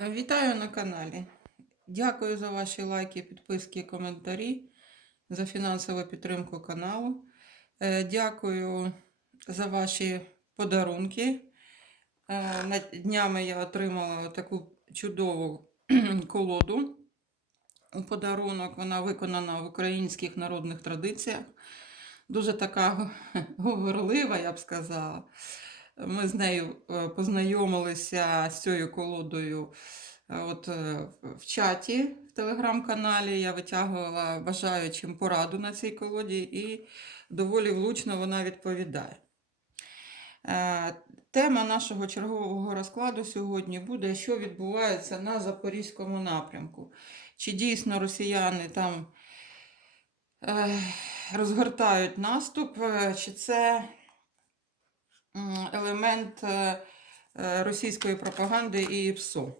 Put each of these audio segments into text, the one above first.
Вітаю на каналі. Дякую за ваші лайки, підписки, коментарі, за фінансову підтримку каналу. Е, Дякую за ваші подарунки. Е, Днями я отримала таку чудову колоду у подарунок. Вона виконана в українських народних традиціях. Дуже така говорлива, я б сказала. Ми з нею е, познайомилися з цією колодою е, от, е, в чаті в телеграм-каналі. Я витягувала бажаючим пораду на цій колоді, і доволі влучно вона відповідає. Тема нашого чергового розкладу сьогодні буде, що відбувається на Запорізькому напрямку. Чи дійсно росіяни там розгортають наступ, чи це елемент е, е, російської пропаганди і ПСО.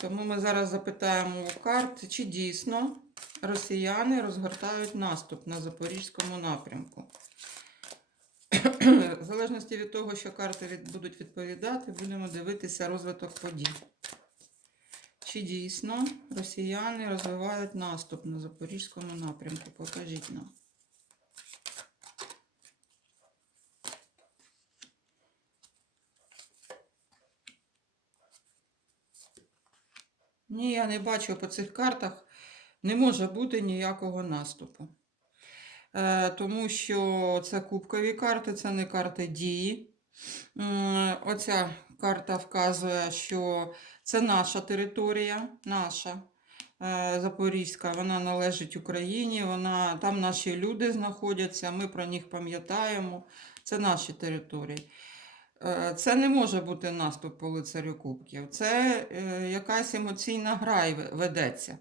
Тому ми зараз запитаємо у карт, чи дійсно росіяни розгортають наступ на Запорізькому напрямку. В залежності від того, що карти від- будуть відповідати, будемо дивитися розвиток подій. Чи дійсно росіяни розвивають наступ на Запорізькому напрямку? Покажіть нам. Ні, я не бачу по цих картах. Не може бути ніякого наступу. Е, тому що це кубкові карти, це не карти дії. Оця карта вказує, що це наша територія, наша е, Запорізька, вона належить Україні, вона, там наші люди знаходяться, ми про них пам'ятаємо. Це наші території. Е, Це не може бути наступ по лицарю кубків. Це е, якась емоційна гра ведеться.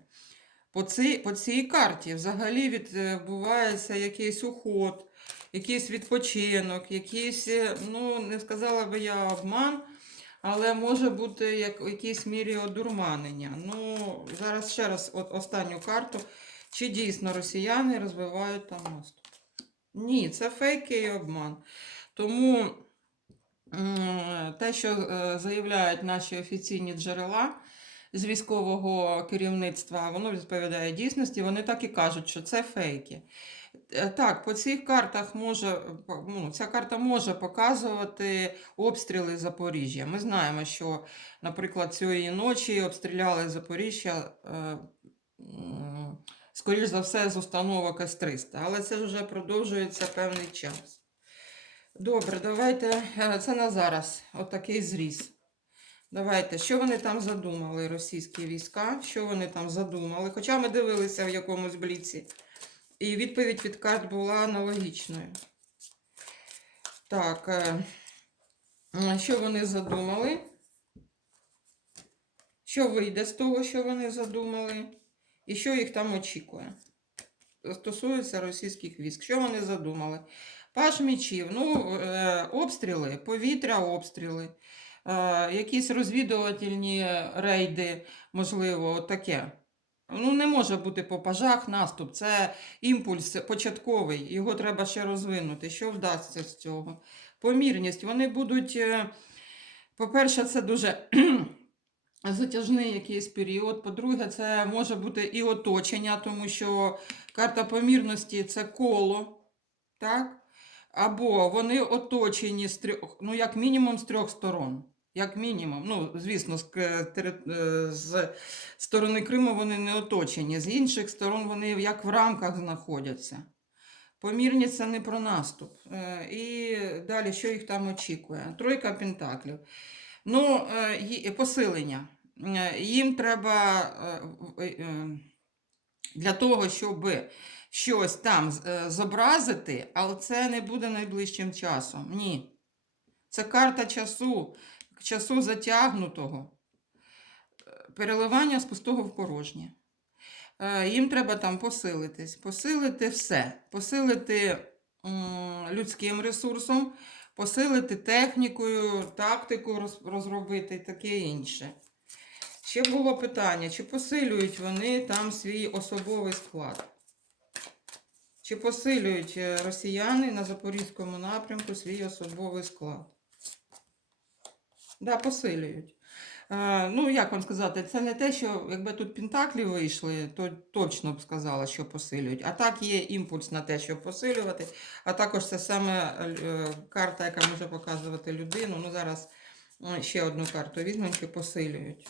По цій, по цій карті взагалі відбувається якийсь уход, якийсь відпочинок, якийсь, е, ну, не сказала би я обман, але може бути як, в якійсь мірі одурманення. Ну, зараз ще раз от, останню карту. Чи дійсно росіяни розвивають там наступ? Ні, це фейки і обман. Тому те, що е, заявляють наші офіційні джерела з військового керівництва, воно відповідає дійсності. Вони так і кажуть, що це фейки. Е, Так, по цих картах може, ну, ця карта може показувати обстріли Запоріжжя. Ми знаємо, що, наприклад, цієї ночі обстріляли Запоріжжя, е, скоріш за все, з установок С-300, але це вже продовжується певний час. Добре, давайте. е, Це на зараз. Отакий зріз. Давайте, що вони там задумали, російські війська? Що вони там задумали? Хоча ми дивилися в якомусь бліці. І відповідь від карт була аналогічною. Так, е, що вони задумали? Що вийде з того, що вони задумали? І що їх там очікує? Стосується російських військ. Що вони задумали? Паш мічів, ну, е, обстріли, повітря, обстріли, е, якісь розвідувальні рейди, можливо, таке. Ну, не може бути по пажах наступ. Це імпульс початковий, його треба ще розвинути. Що вдасться з цього? Помірність. Вони будуть, е, по-перше, це дуже затяжний якийсь період. По-друге, це може бути і оточення, тому що карта помірності це коло. Так? Або вони оточені з трьох, ну, як мінімум з трьох сторон. Як мінімум. Ну, звісно, з, тери- е, з сторони Криму вони не оточені, з інших сторон вони як в рамках знаходяться. Помірність це не про наступ. Е, І далі, що їх там очікує? Тройка пентаклів. Ну, е, посилення. Е, Їм треба е, е, для того, щоб щось там е, зобразити, але це не буде найближчим часом. Ні. Це карта часу, часу затягнутого, переливання з пустого в порожнє. Е, Їм треба там посилитись, посилити все, посилити людським ресурсом, посилити технікою, тактику розробити і таке інше. Ще було питання, чи посилюють вони там свій особовий склад? Чи посилюють е, росіяни на Запорізькому напрямку свій особовий склад? Да, посилюють. Е, ну, як вам сказати, це не те, що якби тут пентаклі вийшли, то точно б сказала, що посилюють. А так є імпульс на те, щоб посилювати. А також це саме е, карта, яка може показувати людину. Ну, зараз е, ще одну карту візьмемо, що посилюють.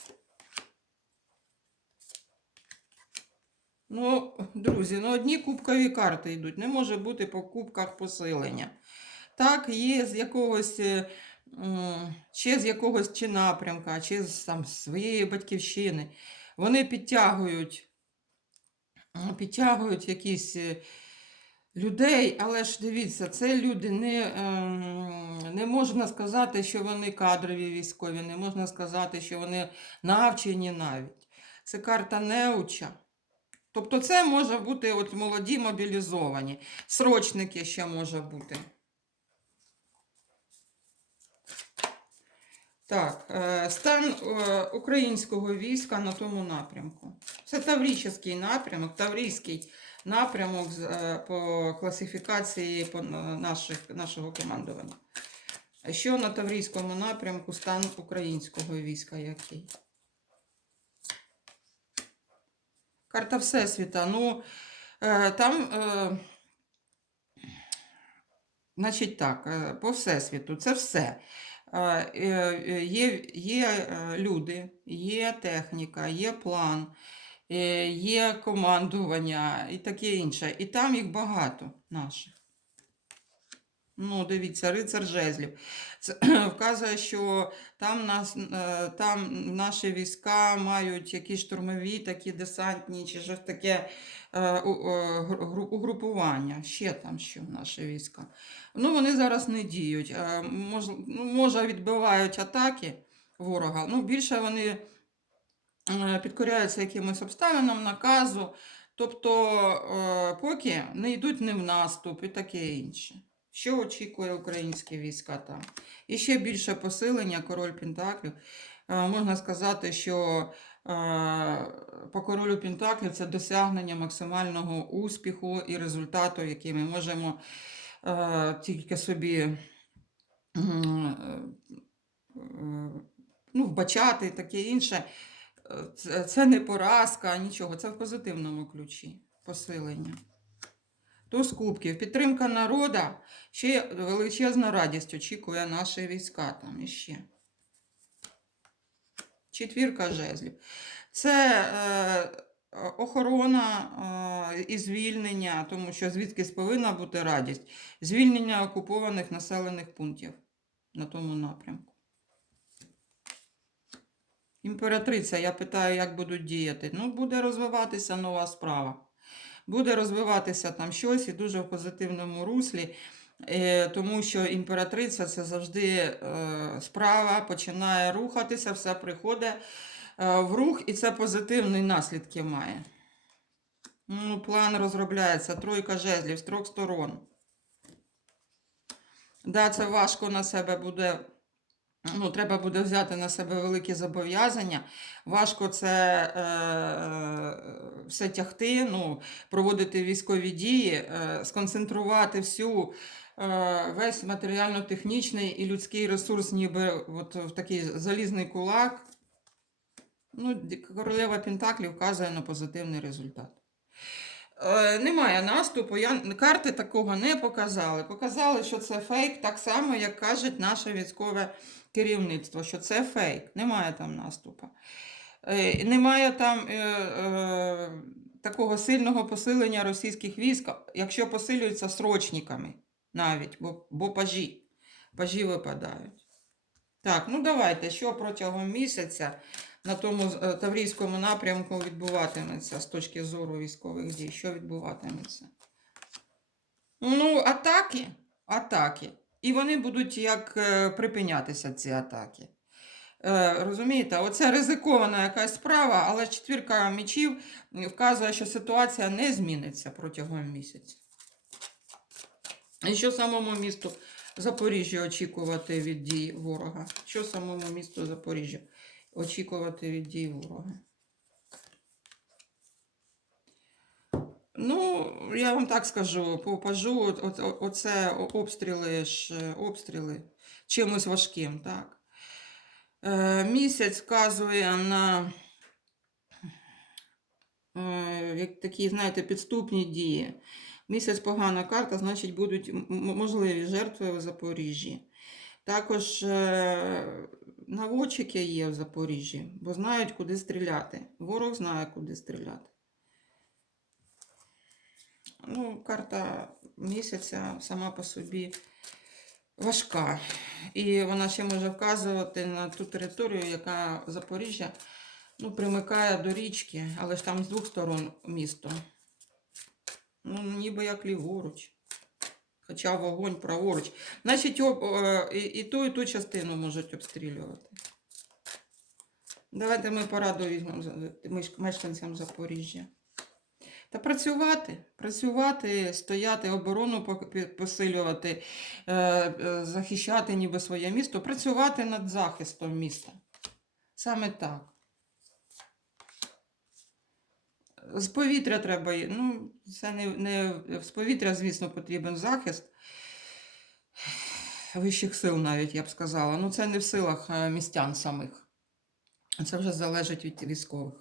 Ну, друзі, ну одні кубкові карти йдуть. Не може бути по кубках посилення. Так, є з якогось, е, чи з якогось чи напрямка, чи з там, своєї батьківщини. Вони підтягують, підтягують якісь е, людей, але ж дивіться, це люди не, ем, не можна сказати, що вони кадрові військові, не можна сказати, що вони навчені навіть. Це карта неуча. Тобто це може бути от молоді мобілізовані, срочники ще може бути. Так, е, стан е, українського війська на тому напрямку. Це Таврійський напрямок, Таврійський напрямок е, по класифікації наших, нашого командування. Що на Таврійському напрямку стан українського війська який? Карта Всесвіта. Ну, е, там, е, значить так, е, по Всесвіту це все. Є, є люди, є техніка, є план, є командування і таке інше. І там їх багато наших. Ну, дивіться, рицар жезлів. Це вказує, що там, нас, е, там наші війська мають якісь штурмові, такі десантні, чи щось таке е, е, гру- угрупування. Ще там що наші війська. Ну, вони зараз не діють. Мож, ну, може, відбивають атаки ворога. Ну, більше вони підкоряються якимось обставинам, наказу. Тобто, поки не йдуть не в наступ і таке інше. Що очікує українські війська там? І ще більше посилення, король Пентаклів. Е, Можна сказати, що е, по королю Пентаклів це досягнення максимального успіху і результату, який ми можемо е, тільки собі ну, вбачати таке інше. Це не поразка, нічого, це в позитивному ключі посилення. Туз кубків, підтримка народа, ще величезна радість очікує наші війська там іще. Четвірка жезлів. Це е, охорона е, і звільнення, тому що звідкись повинна бути радість. Звільнення окупованих населених пунктів на тому напрямку. Імператриця, я питаю, як будуть діяти. Ну, буде розвиватися нова справа. Буде розвиватися там щось і дуже в позитивному руслі, е, тому що імператриця це завжди е, справа починає рухатися, все приходить е, в рух, і це позитивні наслідки має. Ну, план розробляється, тройка жезлів з трьох сторон. Да, це важко на себе буде. Ну, треба буде взяти на себе великі зобов'язання. Важко це е, е, все тягти, ну, проводити військові дії, е, сконцентрувати всю, е, весь матеріально-технічний і людський ресурс, ніби от в такий залізний кулак. Ну, королева Пентаклів вказує на позитивний результат. Е, немає наступу. Я, карти такого не показали. Показали, що це фейк, так само, як кажуть наше військове керівництво, що це фейк. Немає там наступу. Е, немає там е, е, такого сильного посилення російських військ, якщо посилюються срочниками навіть, бо, бо пажі, пажі випадають. Так, ну давайте, що протягом місяця на тому е, Таврійському напрямку відбуватиметься з точки зору військових дій? Що відбуватиметься? Ну, атаки, атаки. І вони будуть як е, припинятися ці атаки. Е, розумієте, оце ризикована якась справа, але четвірка мечів вказує, що ситуація не зміниться протягом місяця. І що самому місту Запоріжжя очікувати від дій ворога? Що самому місту Запоріжжя очікувати від дій ворога? Ну, я вам так скажу, по пажу, от, оце обстріли ж, обстріли чимось важким, так. Е, Місяць вказує на е, такі, знаєте, підступні дії. Місяць погана карта, значить, будуть можливі жертви у Запоріжжі. Також е, наводчики є в Запоріжжі, бо знають, куди стріляти. Ворог знає, куди стріляти. Ну, карта місяця сама по собі важка. І вона ще може вказувати на ту територію, яка Запоріжжя ну, примикає до річки, але ж там з двох сторон місто. Ну, ніби як ліворуч. Хоча вогонь праворуч. Значить, об, і, і ту, і ту частину можуть обстрілювати. Давайте ми пораду візьмемо мешканцям Запоріжжя. Та працювати, працювати, стояти, оборону посилювати, е, е, захищати ніби своє місто, працювати над захистом міста. Саме так. З повітря треба, ну, це не, не з повітря, звісно, потрібен захист вищих сил, навіть я б сказала. Ну, це не в силах е, містян самих. Це вже залежить від військових.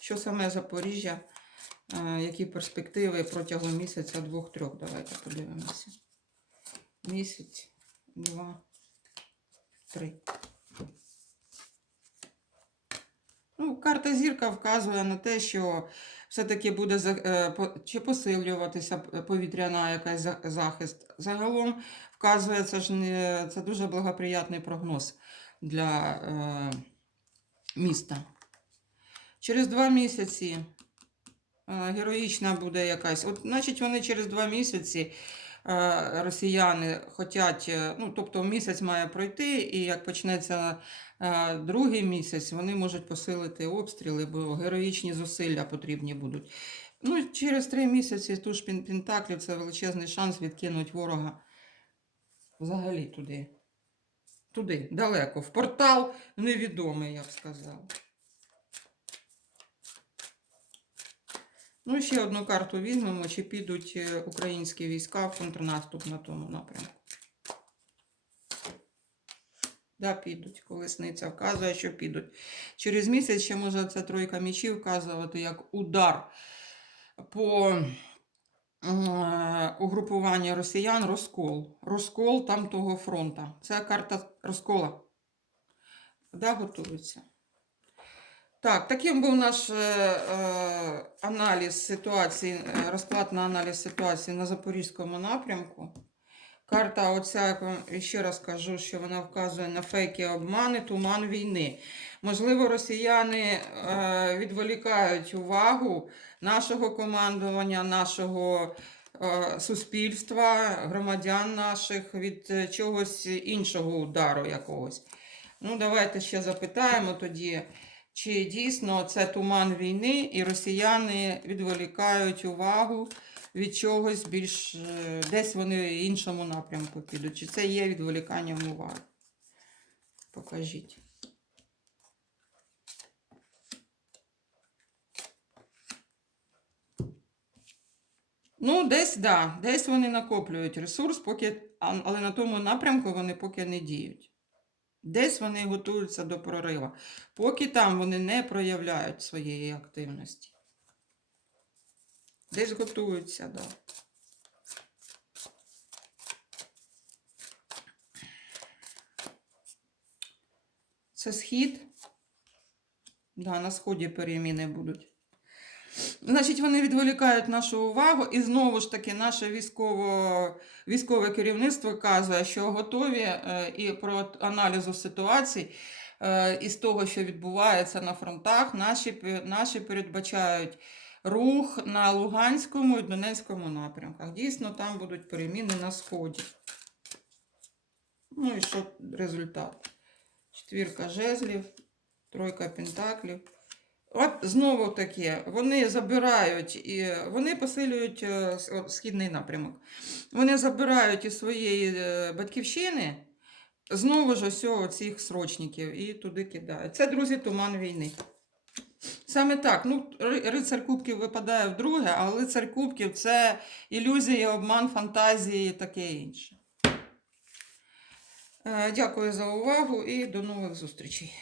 Що саме Запоріжжя? Е, Які перспективи протягом місяця двох-трьох? Давайте подивимося. Місяць, два, три. Ну, карта зірка вказує на те, що все-таки буде е, чи посилюватися повітряна якась захист. Загалом вказує, це ж не це дуже благоприятний прогноз для е, міста. Через два місяці е, героїчна буде якась. От, значить, вони через два місяці. Е, Росіяни хочуть, ну тобто місяць має пройти, і як почнеться е, другий місяць, вони можуть посилити обстріли, бо героїчні зусилля потрібні будуть. Ну, через три місяці ту ж Пен- Пентаклів це величезний шанс відкинути ворога взагалі туди. Туди, далеко, в портал невідомий, я б сказала. Ну, ще одну карту візьмемо, чи підуть е, українські війська в контрнаступ на тому напрямку. Да, підуть. Колесниця вказує, що підуть. Через місяць ще може ця тройка мічів вказувати як удар по е, угрупуванню росіян розкол. Розкол там того фронта. Це карта розкола. Да, готується. Так, таким був наш е, е, аналіз ситуації, е, розклад на аналіз ситуації на Запорізькому напрямку. Карта, оця, як вам ще раз кажу, що вона вказує на фейки обмани, туман війни. Можливо, росіяни е, відволікають увагу нашого командування, нашого е, суспільства, громадян наших від е, чогось іншого удару якогось. Ну, давайте ще запитаємо тоді, чи дійсно це туман війни, і росіяни відволікають увагу від чогось більш е, десь вони в іншому напрямку підуть. Чи це є відволіканням уваги? Покажіть. Ну, десь, да, десь вони накоплюють ресурс, поки, але на тому напрямку вони поки не діють. Десь вони готуються до прорива, поки там вони не проявляють своєї активності. Десь готуються, да. Це схід. Да, на сході переміни будуть. Значить, вони відволікають нашу увагу, і знову ж таки, наше військово, військове керівництво казує, що готові е, і про аналізу ситуацій е, із того, що відбувається на фронтах, наші, наші передбачають рух на Луганському і Донецькому напрямках. Дійсно, там будуть переміни на сході. Ну і що результат? Четвірка жезлів, тройка пентаклів. От знову таке, вони забирають і вони посилюють е, от, східний напрямок. Вони забирають із своєї е, батьківщини знову ж ось цих срочників і туди кидають. Це, друзі, туман війни. Саме так. Ну, рицар кубків випадає вдруге, а лицар кубків це ілюзії, обман, фантазії і таке інше. Е, Дякую за увагу і до нових зустрічей.